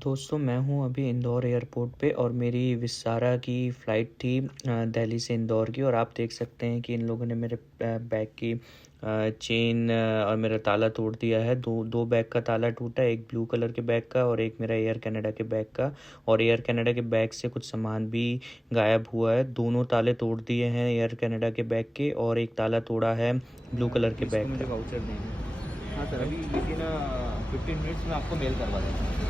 दोस्तों मैं हूँ अभी इंदौर एयरपोर्ट पे और मेरी विस्तारा की फ़्लाइट थी दिल्ली से इंदौर की। और आप देख सकते हैं कि इन लोगों ने मेरे बैग की चेन और मेरा ताला तोड़ दिया है। दो बैग का ताला टूटा है, एक ब्लू कलर के बैग का और एक मेरा एयर कनाडा के बैग का। और एयर कनाडा के बैग से कुछ सामान भी गायब हुआ है। दोनों ताले तोड़ दिए हैं एयर कनाडा के बैग के और एक ताला तोड़ा है ब्लू कलर के बैग मुझे का। वाउचर देंगे। हाँ सर, अभी विदिन 15 मिनट्स में आपको मेल करवा देंगे।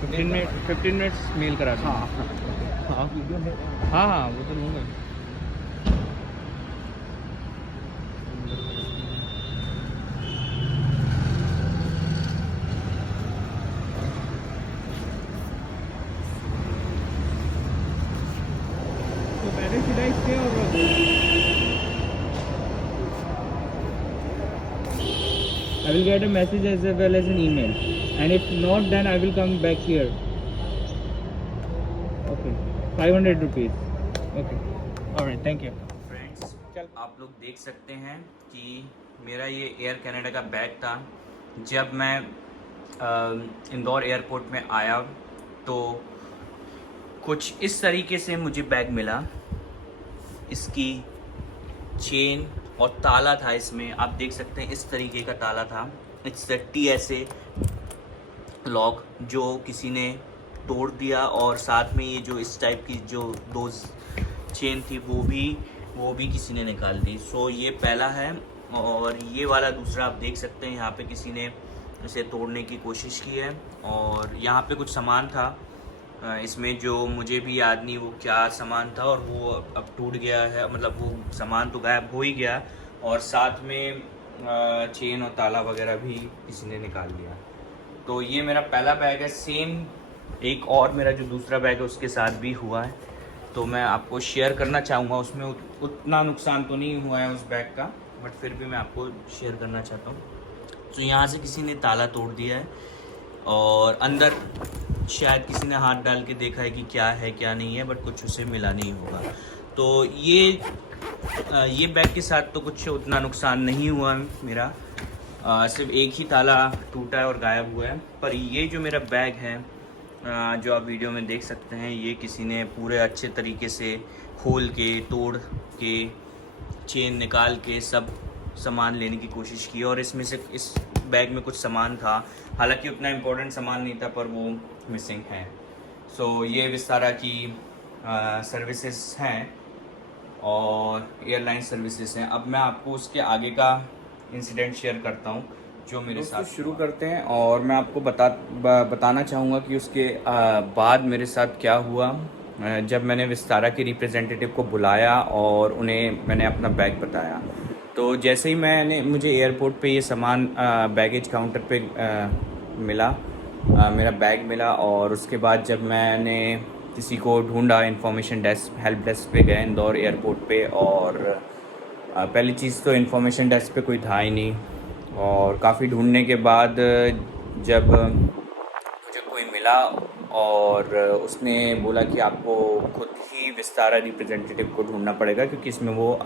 15 मिनट्स मेल करा देंगे। हाँ हाँ वीडियो है। हाँ हाँ वो तो लूँगा। तो पहले सीधा इससे और I will get a message as well as an email, and if not, then I will come back here. Okay, 500 rupees. Okay, all right, thank you. Friends, आप लोग देख सकते हैं कि मेरा ये एयर कनाडा का बैग था। जब मैं इंदौर एयरपोर्ट में आया तो कुछ इस तरीके से मुझे बैग मिला। इसकी चेन और ताला था इसमें, आप देख सकते हैं इस तरीके का ताला था। इट्स TSA लॉक जो किसी ने तोड़ दिया और साथ में ये जो इस टाइप की जो दो चेन थी वो भी किसी ने निकाल दी। सो ये पहला है और ये वाला दूसरा आप देख सकते हैं, यहाँ पे किसी ने इसे तोड़ने की कोशिश की है। और यहाँ पे कुछ सामान था इसमें जो मुझे भी याद नहीं वो क्या सामान था, और वो अब टूट गया है, मतलब वो सामान तो गायब हो ही गया और साथ में चेन और ताला वगैरह भी किसी ने निकाल लिया। तो ये मेरा पहला बैग है। सेम एक और मेरा जो दूसरा बैग है उसके साथ भी हुआ है, तो मैं आपको शेयर करना चाहूँगा। उसमें उतना नुकसान तो नहीं हुआ है उस बैग का, बट फिर भी मैं आपको शेयर करना चाहता हूँ। तो यहाँ से किसी ने ताला तोड़ दिया है और अंदर शायद किसी ने हाथ डाल के देखा है कि क्या है क्या नहीं है, बट कुछ उसे मिला नहीं होगा। तो ये बैग के साथ तो कुछ उतना नुकसान नहीं हुआ मेरा, सिर्फ एक ही ताला टूटा है और गायब हुआ है। पर ये जो मेरा बैग है जो आप वीडियो में देख सकते हैं, ये किसी ने पूरे अच्छे तरीके से खोल के तोड़ के चेन निकाल के सब सामान लेने की कोशिश की। और इसमें से इस बैग में कुछ सामान था, हालांकि उतना इम्पोर्टेंट सामान नहीं था, पर वो मिसिंग है। सो ये विस्तारा की सर्विसेज हैं और एयरलाइन सर्विसेज हैं। अब मैं आपको उसके आगे का इंसिडेंट शेयर करता हूँ जो मेरे साथ शुरू करते हैं, और मैं आपको बताना चाहूँगा कि उसके बाद मेरे साथ क्या हुआ। जब मैंने विस्तारा के रिप्रेजेंटेटिव को बुलाया और उन्हें मैंने अपना बैग बताया, तो जैसे ही मुझे एयरपोर्ट पे ये सामान बैगेज काउंटर पे मिला, मेरा बैग मिला। और उसके बाद जब मैंने किसी को ढूंढा, इंफॉर्मेशन डेस्क हेल्प डेस्क पे गए इंदौर एयरपोर्ट पे, और पहली चीज़ तो इंफॉर्मेशन डेस्क पे कोई था ही नहीं। और काफ़ी ढूंढने के बाद जब मुझे कोई मिला और उसने बोला कि आपको खुद ही विस्तारा रिप्रेजेंटेटिव को ढूंढना पड़ेगा, क्योंकि इसमें वो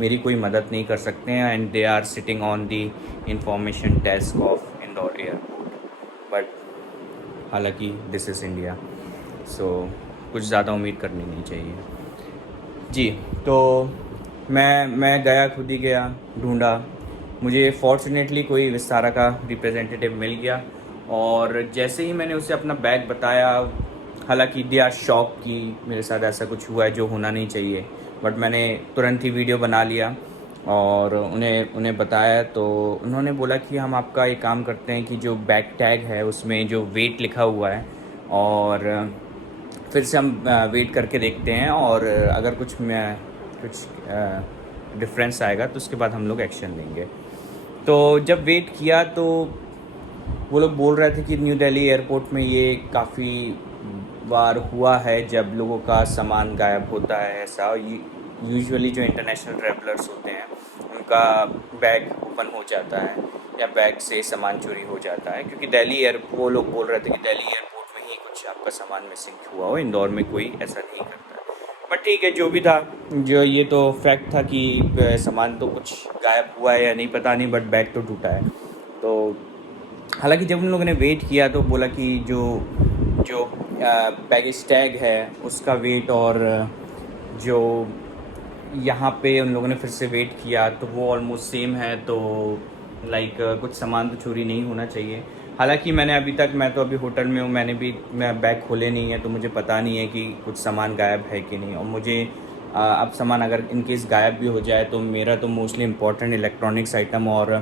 मेरी कोई मदद नहीं कर सकते हैं, and they are sitting on the information desk of Indore airport. But हालांकि दिस इज़ इंडिया, सो कुछ ज़्यादा उम्मीद करनी नहीं चाहिए जी। तो मैं गया, खुद ही गया, ढूंढा। मुझे फॉर्चुनेटली कोई विस्तारा का रिप्रेजेंटेटिव मिल गया, और जैसे ही मैंने उसे अपना बैग बताया, हालांकि दे आर शॉक कि मेरे साथ ऐसा कुछ हुआ है जो होना नहीं चाहिए, बट मैंने तुरंत ही वीडियो बना लिया और उन्हें बताया। तो उन्होंने बोला कि हम आपका एक काम करते हैं कि जो बैग टैग है उसमें जो वेट लिखा हुआ है, और फिर से हम वेट करके देखते हैं, और अगर कुछ डिफरेंस आएगा तो उसके बाद हम लोग एक्शन लेंगे। तो जब वेट किया तो वो लोग बोल रहे थे कि न्यू दिल्ली एयरपोर्ट में ये काफ़ी बार हुआ है जब लोगों का सामान गायब होता है। ऐसा यूजुअली जो इंटरनेशनल ट्रैवलर्स होते हैं उनका बैग ओपन हो जाता है या बैग से सामान चोरी हो जाता है, क्योंकि वो लोग बोल रहे थे कि दिल्ली एयरपोर्ट में ही कुछ आपका सामान मिसिंग हुआ हो, इंदौर में कोई ऐसा नहीं करता। बट ठीक है, जो भी था, जो ये तो फैक्ट था कि सामान तो कुछ गायब हुआ है या नहीं पता नहीं, बट बैग तो टूटा है। तो हालांकि जब उन लोगों ने वेट किया तो बोला कि जो जो बैगेज टैग है उसका वेट और जो यहाँ पे उन लोगों ने फिर से वेट किया तो वो ऑलमोस्ट सेम है। तो लाइक कुछ सामान तो चोरी नहीं होना चाहिए। हालांकि मैंने अभी तक, मैं तो अभी होटल में हूँ, मैं बैग खोले नहीं है तो मुझे पता नहीं है कि कुछ सामान गायब है कि नहीं। और मुझे अब सामान अगर इन केस गायब भी हो जाए तो मेरा तो मोस्टली इम्पोर्टेंट इलेक्ट्रॉनिक्स आइटम और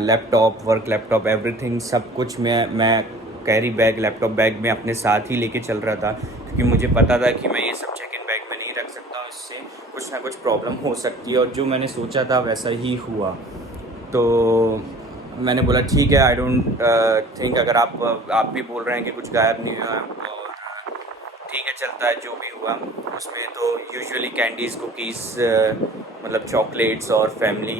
लैपटॉप, वर्क लैपटॉप, एवरीथिंग सब कुछ मैं कैरी बैग, लैपटॉप बैग में अपने साथ ही लेके चल रहा था, क्योंकि मुझे पता था कि मैं ये सब चेक इन बैग में नहीं रख सकता हूँ, इससे कुछ ना कुछ प्रॉब्लम हो सकती है। और जो मैंने सोचा था वैसा ही हुआ। तो मैंने बोला ठीक है, आई डोंट थिंक, अगर आप भी बोल रहे हैं कि कुछ गायब नहीं हुआ और ठीक है चलता है जो भी हुआ। उसमें तो यूजुअली कैंडीज़, कुकीज़, मतलब चॉकलेट्स और फैमिली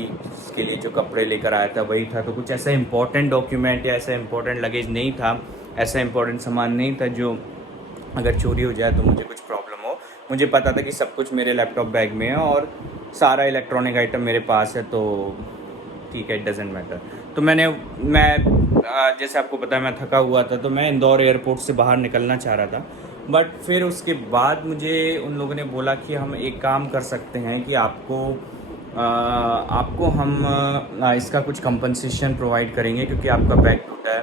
के लिए जो कपड़े लेकर आया था वही था। तो कुछ ऐसा इंपॉर्टेंट डॉक्यूमेंट या ऐसा इंपॉर्टेंट लगेज नहीं था, ऐसा इंपॉर्टेंट सामान नहीं था जो अगर चोरी हो जाए तो मुझे कुछ प्रॉब्लम हो। मुझे पता था कि सब कुछ मेरे लैपटॉप बैग में है और सारा इलेक्ट्रॉनिक आइटम मेरे पास है, तो ठीक है, इट डजेंट मैटर। तो मैं जैसे आपको पता है मैं थका हुआ था, तो मैं इंदौर एयरपोर्ट से बाहर निकलना चाह रहा था। बट फिर उसके बाद मुझे उन लोगों ने बोला कि हम एक काम कर सकते हैं कि आपको हम इसका कुछ कंपनसेशन प्रोवाइड करेंगे, क्योंकि आपका बैग टूटा है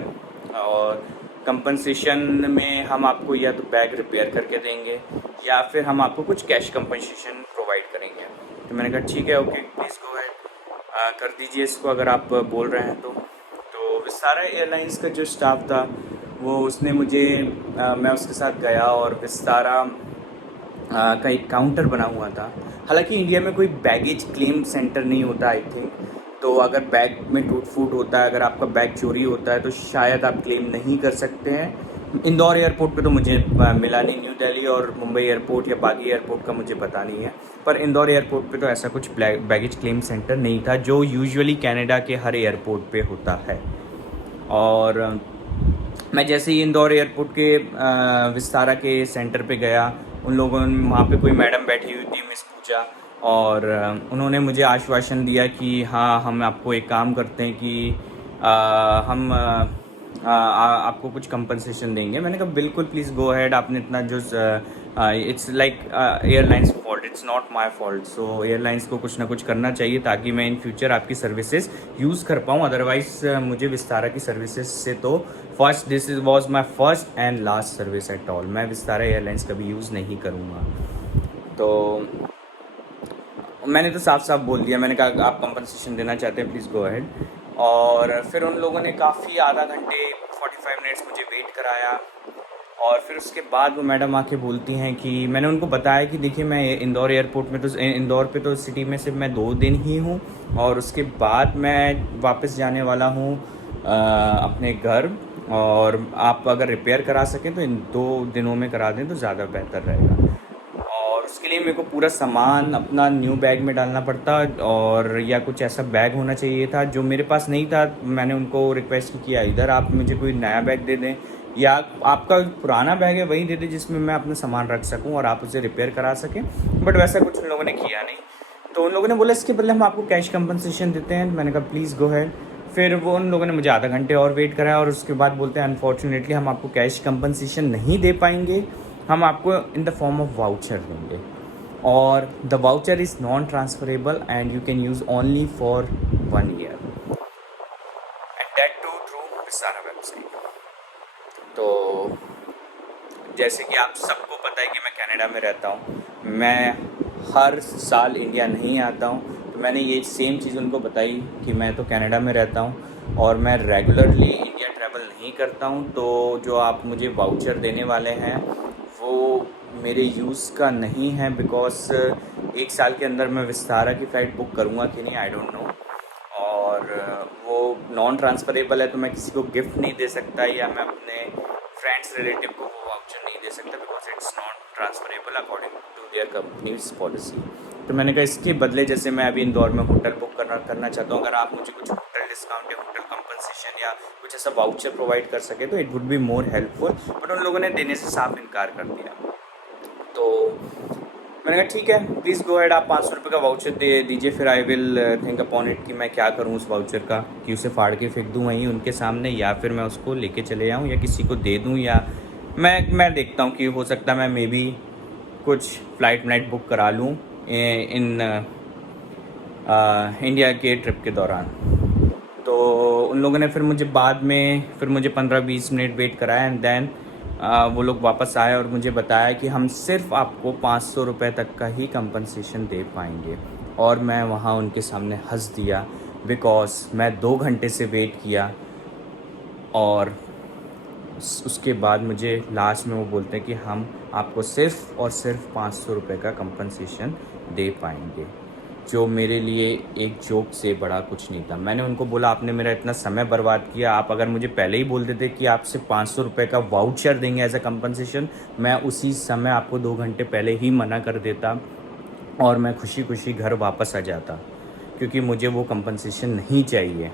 और कंपनसेशन में हम आपको या तो बैग रिपेयर करके देंगे या फिर हम आपको कुछ कैश कंपनसेशन प्रोवाइड करेंगे। तो मैंने कहा ठीक है, ओके, प्लीज़ गो अहेड, कर दीजिए इसको अगर आप बोल रहे हैं तो विस्तारा एयरलाइंस का जो स्टाफ था वो उसने मुझे मैं उसके साथ गया और विस्तारा का एक काउंटर बना हुआ था। हालांकि इंडिया में कोई बैगेज क्लेम सेंटर नहीं होता आई थिंक, तो अगर बैग में टूट फूट होता है, अगर आपका बैग चोरी होता है तो शायद आप क्लेम नहीं कर सकते हैं। इंदौर एयरपोर्ट पे तो मुझे मिला नहीं, न्यू दिल्ली और मुंबई एयरपोर्ट या बाकी एयरपोर्ट का मुझे पता नहीं है, पर इंदौर एयरपोर्ट पे तो ऐसा कुछ बैगेज क्लेम सेंटर नहीं था जो यूजुअली कनाडा के हर एयरपोर्ट पे होता है। और मैं जैसे ही इंदौर एयरपोर्ट के विस्तारा के सेंटर पे गया, उन लोगों ने, वहाँ पे कोई मैडम बैठी हुई थी, मिस पूजा, और उन्होंने मुझे आश्वासन दिया कि हाँ हम आपको एक काम करते हैं कि हम आपको कुछ कंपनसेशन देंगे। मैंने कहा बिल्कुल, प्लीज़ गो अहेड। आपने इतना जो it's like airlines fault, it's not my fault. So airlines को कुछ ना कुछ करना चाहिए ताकि मैं इन फ्यूचर आपकी सर्विसेज यूज़ कर पाऊँ। अदरवाइज़ मुझे विस्तारा की सर्विसेज से तो this was my first and last service at all. मैं विस्तारा एयरलाइंस कभी यूज़ नहीं करूँगा। तो मैंने तो साफ साफ बोल दिया, मैंने कहा आप कंपनसेशन देना चाहते हैं, प्लीज़ गो अहेड। और फिर उन लोगों ने काफ़ी आधा घंटे 45 मिनट्स मुझे वेट कराया। और फिर उसके बाद वो मैडम आके बोलती हैं कि मैंने उनको बताया कि देखिए मैं इंदौर एयरपोर्ट में तो, इंदौर पे तो सिटी में सिर्फ मैं 2 दिन ही हूँ और उसके बाद मैं वापस जाने वाला हूँ अपने घर, और आप अगर रिपेयर करा सकें तो इन 2 दिनों में करा दें तो ज़्यादा बेहतर रहेगा। और उसके लिए मेरे को पूरा सामान अपना न्यू बैग में डालना पड़ता, और या कुछ ऐसा बैग होना चाहिए था जो मेरे पास नहीं था। मैंने उनको रिक्वेस्ट किया, इधर आप मुझे कोई नया बैग दे दें या आपका पुराना बैग है वही दे दें जिसमें मैं अपना सामान रख सकूं और आप उसे रिपेयर करा सकें। बट वैसा कुछ उन लोगों ने किया नहीं। तो उन लोगों ने बोला इसके बदले हम आपको कैश कंपनसेशन देते हैं। मैंने कहा प्लीज़ गो अहेड। फिर वो उन लोगों ने मुझे आधा घंटे और वेट कराया और उसके बाद बोलते हैं अनफॉर्चुनेटली हम आपको कैश कंपनसेशन नहीं दे पाएंगे, हम आपको in the form of voucher देंगे, और the voucher is non transferable and you can use only for 1 year and that too through Vistara website. तो जैसे कि आप सबको पता है कि मैं कनाडा में रहता हूँ, मैं हर साल इंडिया नहीं आता हूँ, तो मैंने ये सेम चीज़ उनको बताई कि मैं तो कनाडा में रहता हूँ और मैं रेगुलरली इंडिया ट्रैवल नहीं करता हूँ। तो जो आप मुझे वाउचर देने वाले हैं वो मेरे यूज़ का नहीं है, बिकॉज 1 साल के अंदर मैं विस्तारा की फ़्लाइट बुक करूँगा कि नहीं आई डोंट नो, और वो नॉन ट्रांसफरेबल है तो मैं किसी को गिफ्ट नहीं दे सकता या मैं अपने फ्रेंड्स रिलेटिव को वो वाउचर नहीं दे सकता, because it's not transferable according to their company's policy. तो मैंने कहा इसके बदले जैसे मैं अभी इंदौर में होटल बुक करना चाहता हूँ, अगर आप मुझे कुछ होटल डिस्काउंट या होटल कंपनसेशन या कुछ ऐसा वाउचर प्रोवाइड कर सके तो it would be more helpful. But उन लोगों ने देने से साफ इनकार कर दिया। तो मैंने कहा ठीक है, प्लीज़ गो अहेड, आप 500 रुपये का वाउचर दे दीजिए, फिर I will think upon it कि मैं क्या करूँ उस वाउचर का, कि उसे फाड़ के फेंक दूँ वहीं उनके सामने या फिर मैं उसको लेके चले जाऊँ या किसी को दे दूँ या मैं देखता हूँ कि हो सकता है मैं मे बी कुछ फ़्लाइट बुक करा लूँ इन इंडिया के ट्रिप के दौरान। तो उन लोगों ने फिर मुझे बाद में फिर मुझे 15-20 मिनट वेट कराया एंड देन वो लोग वापस आए और मुझे बताया कि हम सिर्फ आपको 500 रुपये तक का ही कंपनसेशन दे पाएंगे। और मैं वहाँ उनके सामने हंस दिया बिकॉज़ मैं 2 घंटे से वेट किया और उसके बाद मुझे लास्ट में वो बोलते हैं कि हम आपको सिर्फ़ और सिर्फ 500 रुपये का कंपनसेशन दे पाएंगे, जो मेरे लिए एक जोक से बड़ा कुछ नहीं था। मैंने उनको बोला आपने मेरा इतना समय बर्बाद किया, आप अगर मुझे पहले ही बोल देते कि आपसे 500 रुपये का वाउचर देंगे एज अ कंपनसेशन, मैं उसी समय आपको 2 घंटे पहले ही मना कर देता और मैं खुशी खुशी घर वापस आ जाता, क्योंकि मुझे वो कंपनसेशन नहीं चाहिए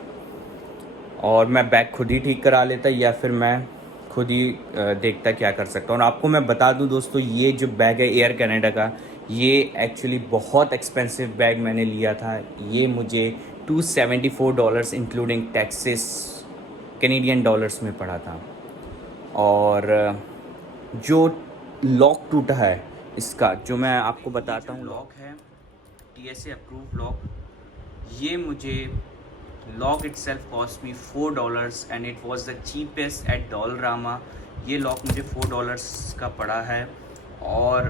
और मैं बैग खुद ही ठीक करा लेता या फिर मैं खुद ही देखता क्या कर सकता हूँ। और आपको मैं बता दूँ दोस्तों, ये जो बैग है एयर कनाडा का, ये एक्चुअली बहुत एक्सपेंसिव बैग मैंने लिया था। ये मुझे $274 इंक्लूडिंग टैक्सेस कैनेडियन डॉलर्स में पड़ा था। और जो लॉक टूटा है इसका, जो मैं आपको बताता हूँ, लॉक है TSA अप्रूव लॉक। ये मुझे lock itself cost me $4 and it was the cheapest at Dollarama। ये लॉक मुझे $4 का पड़ा है। और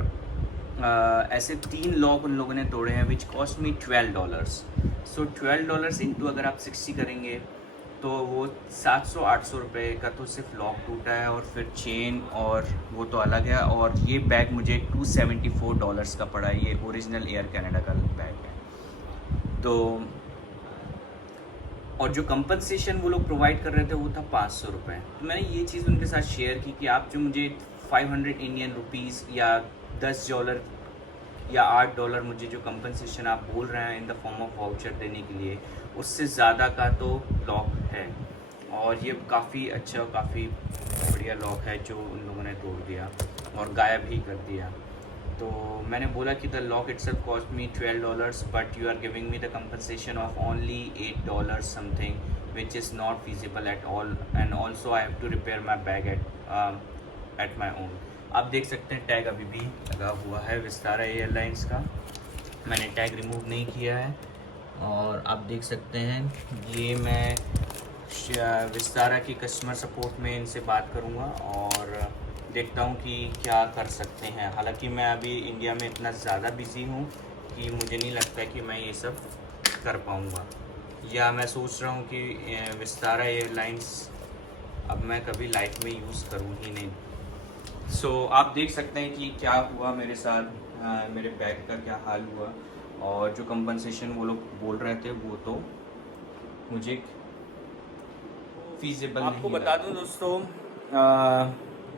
ऐसे 3 लॉक उन लोगों ने तोड़े हैं which cost me $12। So $12 into अगर आप 60 करेंगे तो वो 700-800 रुपये का तो सिर्फ लॉक टूटा है, और फिर चेन और वो तो अलग है। और ये बैग मुझे $274 का पड़ा है। ये ओरिजिनल एयर कनाडा का बैग है। तो और जो कंपनसेशन वो लोग प्रोवाइड कर रहे थे वो था 500 रुपये। तो मैंने ये चीज़ उनके साथ शेयर की कि आप जो मुझे 500 इंडियन रुपीज़ या $10 या $8 मुझे जो कंपनसेशन आप बोल रहे हैं इन द फॉर्म ऑफ वाउचर देने के लिए, उससे ज़्यादा का तो लॉक है। और ये काफ़ी अच्छा और काफ़ी बढ़िया लॉक है जो उन लोगों ने तोड़ दिया और गायब ही कर दिया। तो मैंने बोला कि the lock itself cost me $12 but you are giving me the compensation of only $8 something, which is not feasible at all, and also I have to repair my bag at my own। आप देख सकते हैं tag अभी भी लगा हुआ है Vistara airlines का, मैंने टैग रिमूव नहीं किया है। और आप देख सकते हैं ये मैं विस्तारा की कस्टमर सपोर्ट में इनसे बात करूँगा और देखता हूँ कि क्या कर सकते हैं। हालांकि मैं अभी इंडिया में इतना ज़्यादा बिज़ी हूँ कि मुझे नहीं लगता कि मैं ये सब कर पाऊँगा, या मैं सोच रहा हूँ कि विस्तारा एयरलाइंस अब मैं कभी लाइफ में यूज़ करूँ ही नहीं। सो आप देख सकते हैं कि क्या हुआ मेरे साथ, मेरे बैग का क्या हाल हुआ। और जो कंपनसेशन वो लोग बोल रहे थे वो तो मुझे फीजिबल नहीं। आपको बता दूं दोस्तों,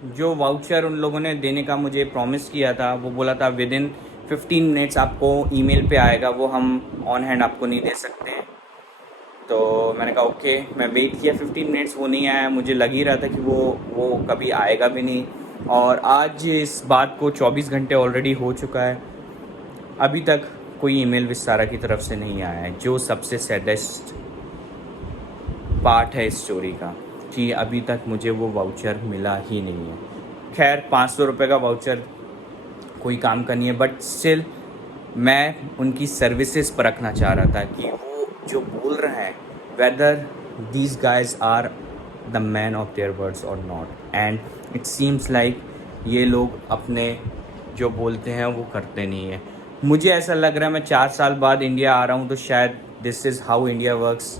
जो वाउचर उन लोगों ने देने का मुझे प्रॉमिस किया था, वो बोला था विद इन 15 मिनट्स आपको ईमेल पे आएगा, वो हम ऑन हैंड आपको नहीं दे सकते हैं। तो मैंने कहा ओके, मैं वेट किया 15 मिनट्स, वो नहीं आया। मुझे लग ही रहा था कि वो कभी आएगा भी नहीं। और आज इस बात को 24 घंटे ऑलरेडी हो चुका है, अभी तक कोई ईमेल विस्तारा की तरफ से नहीं आया है, जो सबसे सैडेस्ट पार्ट है इस स्टोरी का, कि अभी तक मुझे वो वाउचर मिला ही नहीं है। खैर 500 रुपये का वाउचर कोई काम का नहीं है, बट स्टिल मैं उनकी सर्विसेज परखना चाह रहा था कि वो जो बोल रहे हैं whether these guys are the man of their words और not. And it seems like ये लोग अपने जो बोलते हैं वो करते नहीं है। मुझे ऐसा लग रहा है मैं 4 साल बाद इंडिया आ रहा हूँ तो शायद this is how India works,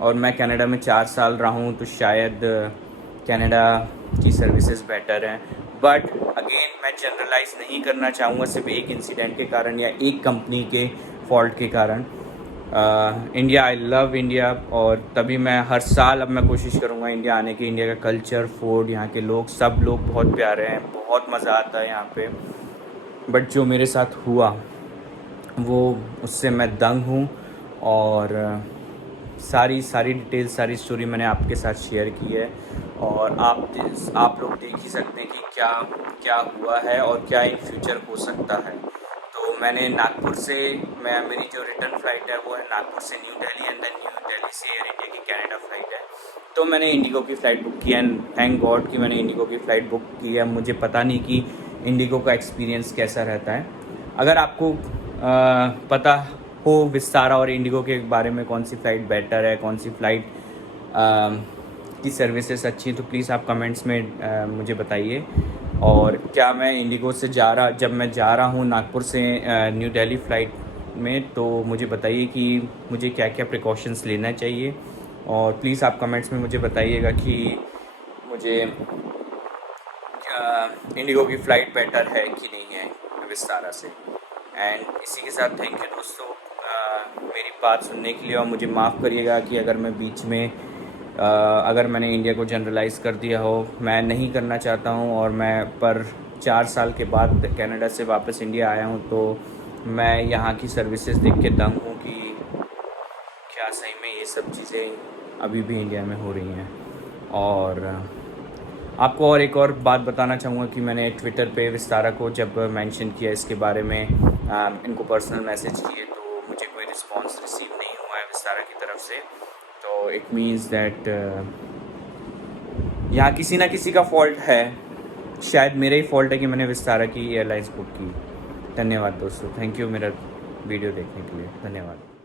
और मैं कनाडा में 4 साल रहा हूँ तो शायद कनाडा की सर्विसेज बेटर हैं। बट अगेन मैं जनरलाइज नहीं करना चाहूँगा सिर्फ एक इंसिडेंट के कारण या एक कंपनी के फॉल्ट के कारण। इंडिया, आई लव इंडिया, और तभी मैं हर साल अब मैं कोशिश करूँगा इंडिया आने की। इंडिया का कल्चर, फूड, यहाँ के लोग, सब लोग बहुत प्यारे हैं, बहुत मज़ा आता है यहाँ पे। बट जो मेरे साथ हुआ वो उससे मैं दंग हूँ, और सारी डिटेल, सारी स्टोरी मैंने आपके साथ शेयर की है। और आप लोग देख ही सकते हैं कि क्या हुआ है और क्या इन फ्यूचर हो सकता है। तो मैंने नागपुर से, मेरी जो रिटर्न फ़्लाइट है वो है नागपुर से न्यू दिल्ली, एंड देन न्यू दिल्ली से एयर इंडिया की कनाडा फ़्लाइट है। तो मैंने इंडिगो की फ़्लाइट बुक की एंड थैंक गॉड कि मैंने इंडिगो की फ़्लाइट बुक की है। मुझे पता नहीं कि इंडिगो का एक्सपीरियंस कैसा रहता है। अगर आपको पता हो विस्तारा और इंडिगो के बारे में कौन सी फ़्लाइट बेटर है, कौन सी फ़्लाइट की सर्विसेज अच्छी हैं, तो प्लीज़ आप कमेंट्स में मुझे बताइए। और क्या मैं इंडिगो से जब मैं जा रहा हूँ नागपुर से न्यू दिल्ली फ़्लाइट में, तो मुझे बताइए कि मुझे क्या क्या प्रिकॉशंस लेना चाहिए। और प्लीज़ आप कमेंट्स में मुझे बताइएगा कि मुझे इंडिगो की फ़्लाइट बेटर है कि नहीं है विस्तारा से। एंड इसी के साथ थैंक यू दोस्तों मेरी बात सुनने के लिए। और मुझे माफ़ करिएगा कि अगर मैं बीच में अगर मैंने इंडिया को जनरलाइज़ कर दिया हो, मैं नहीं करना चाहता हूँ। और मैं पर 4 साल के बाद कनाडा से वापस इंडिया आया हूँ, तो मैं यहाँ की सर्विसेज देख के दंग हूँ कि क्या सही में ये सब चीज़ें अभी भी इंडिया में हो रही हैं। और आपको और एक और बात बताना चाहूँगा कि मैंने ट्विटर पे विस्तारा को जब मेंशन किया इसके बारे में, इनको पर्सनल मैसेज किए, तो मुझे कोई रिस्पांस रिसीव नहीं हुआ है विस्तारा की तरफ से। तो इट मीन्स दैट यहाँ किसी ना किसी का फॉल्ट है। शायद मेरा ही फॉल्ट है कि मैंने विस्तारा की एयरलाइंस बुक की। धन्यवाद दोस्तों, थैंक यू मेरा वीडियो देखने के लिए, धन्यवाद।